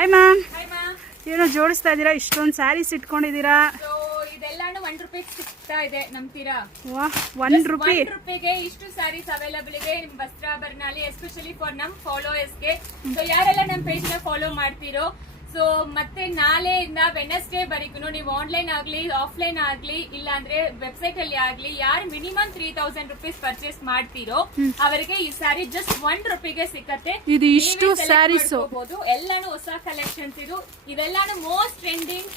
Hi ma'am. ಏನೋ ಜೋಡಿಸ್ತಾ ಇದ್ದೀರಾ, ಇಷ್ಟೊಂದು ಸ್ಯಾರೀಸ್ ಇಟ್ಕೊಂಡಿದ್ದೀರಾ? ಇದೆಲ್ಲಾನು ₹1 ಸಿಗ್ತಾ ಇದೆ ನಂಬ್ತೀರಾ? ₹1 ಇಷ್ಟು ಸ್ಯಾರೀಸ್ ಅವೈಲಬಲ್ ಇದೆ ನಿಮ್ ವಸ್ತ್ರಾಭರಣಲ್ಲಿ, ಎಸ್ಪೆಷಲಿ ಫಾರ್ ನಮ್ ಫಾಲೋವರ್ಸ್ಗೆ. ಸೊ ಯಾರೆಲ್ಲ ನಮ್ ಪೇಜ್ ನ ಫಾಲೋ ಮಾಡ್ತೀರೋ, ಸೊ ಮತ್ತೆ ನಾಳೆಯಿಂದ ವೆನಸ್ಡೇ ವರೆಗೂ ನೀವು ಆನ್ಲೈನ್ ಆಗ್ಲಿ ಆಫ್ಲೈನ್ ಆಗ್ಲಿ ಇಲ್ಲ ಅಂದ್ರೆ ವೆಬ್ಸೈಟ್ ಅಲ್ಲಿ ಆಗ್ಲಿ ಯಾರು ಮಿನಿಮಮ್ ₹3000 ಪರ್ಚೇಸ್ ಮಾಡ್ತೀರೋ ಅವರಿಗೆ ಈ ಸ್ಯಾರಿ ಜಸ್ಟ್ ₹1 ಸಿಕ್ಕತ್ತೆ. ಇದು ಇಷ್ಟು ಸ್ಯಾರೀಸ್ ಎಲ್ಲಾನು ಹೊಸ ಕಲೆಕ್ಷನ್ಸ್. ಇದೆಲ್ಲಾನು most trending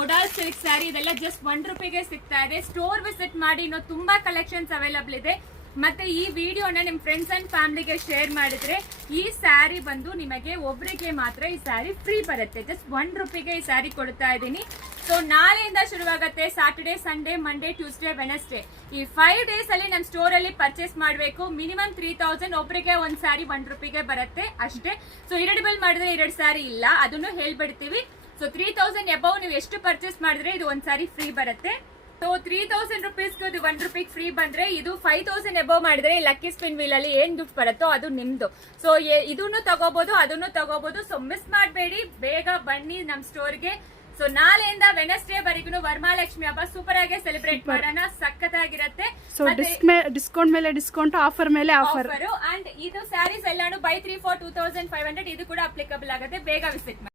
model silk sari. ಇದೆಲ್ಲ ಜಸ್ಟ್ ₹1 ಸಿಗ್ತಾ ಇದೆ. ಸ್ಟೋರ್ ವಿಸಿಟ್ ಮಾಡಿ, ಇನ್ನೂ ತುಂಬಾ ಕಲೆಕ್ಷನ್ಸ್ ಅವೈಲಬಲ್ ಇದೆ. ಮತ್ತೆ ಈ ವಿಡಿಯೋನ ನಿಮ್ ಫ್ರೆಂಡ್ಸ್ ಅಂಡ್ ಫ್ಯಾಮಿಲಿಗೆ ಶೇರ್ ಮಾಡಿದ್ರೆ ಈ ಸ್ಯಾರಿ ಬಂದು ನಿಮಗೆ ಒಬ್ಬರಿಗೆ ಮಾತ್ರ ಈ ಸ್ಯಾರಿ ಫ್ರೀ ಬರುತ್ತೆ. ಜಸ್ಟ್ ₹1 ಈ ಸ್ಯಾರಿ ಕೊಡ್ತಾ ಇದ್ದೀನಿ. ಸೊ ನಾಳೆಯಿಂದ ಶುರುವಾಗುತ್ತೆ. Saturday, Sunday, Monday, Tuesday, Wednesday ಈ 5 ಡೇಸ್ ಅಲ್ಲಿ ನಮ್ ಸ್ಟೋರ್ ಅಲ್ಲಿ ಪರ್ಚೇಸ್ ಮಾಡಬೇಕು. ಮಿನಿಮಮ್ 3000, ಒಬ್ಬರಿಗೆ ಒಂದ್ ಸ್ಯಾರಿ ₹1 ಬರುತ್ತೆ ಅಷ್ಟೇ. ಸೊ ಇರಡಿಬಲ್ ಮಾಡಿದ್ರೆ 2 ಸ್ಯಾರಿ ಇಲ್ಲ, ಅದನ್ನು ಹೇಳ್ಬಿಡ್ತೀವಿ. ಸೊ 3000 ಎಬವ್ ನೀವು ಎಷ್ಟು ಪರ್ಚೇಸ್ ಮಾಡಿದ್ರೆ ಇದು ಒಂದ್ ಸ್ಯಾರಿ ಫ್ರೀ ಬರುತ್ತೆ. ಸೊ ₹3000 ಇದು ₹1 ಫ್ರೀ ಬಂದ್ರೆ, ಇದು 5000 ಎಬವ್ ಮಾಡಿದ್ರೆ ಲಕ್ಕಿ ಸ್ಪಿನ್ ವೀಲ್ ಅಲ್ಲಿ ಏನ್ ದುಡ್ಡು ಬರುತ್ತೋ ಅದು ನಿಮ್ದು. ಸೊ ಇದನ್ನು ತಗೋಬಹುದು, ಅದನ್ನು ತಗೋಬಹುದು. ಸೊ ಮಿಸ್ ಮಾಡಬೇಡಿ, ಬೇಗ ಬನ್ನಿ ನಮ್ ಸ್ಟೋರ್ಗೆ. ಸೊ ನಾಳೆಯಿಂದ ವೆನಸ್ಡೇ ವರೆಗೂ ವರಮಹಾಲಕ್ಷ್ಮಿ ಹಬ್ಬ ಸೂಪರ್ ಆಗಿ ಸೆಲೆಬ್ರೇಟ್ ಮಾಡೋಣ. ಸಖತ್ತಾಗಿರತ್ತೆ. ಸೊ ಡಿಸ್ಕೌಂಟ್ ಮೇಲೆ ಡಿಸ್ಕೌಂಟ್, ಆಫರ್ ಮೇಲೆ ಆಫರ್. ಅಂಡ್ ಇದು ಸ್ಯಾರೀಸ್ ಎಲ್ಲಾನು ಬೈ 3 for 2500 ಇದು ಕೂಡ ಅಪ್ಲಿಕಬಲ್ ಆಗುತ್ತೆ. ಬೇಗ ವಿಸಿಟ್ ಮಾಡಿ.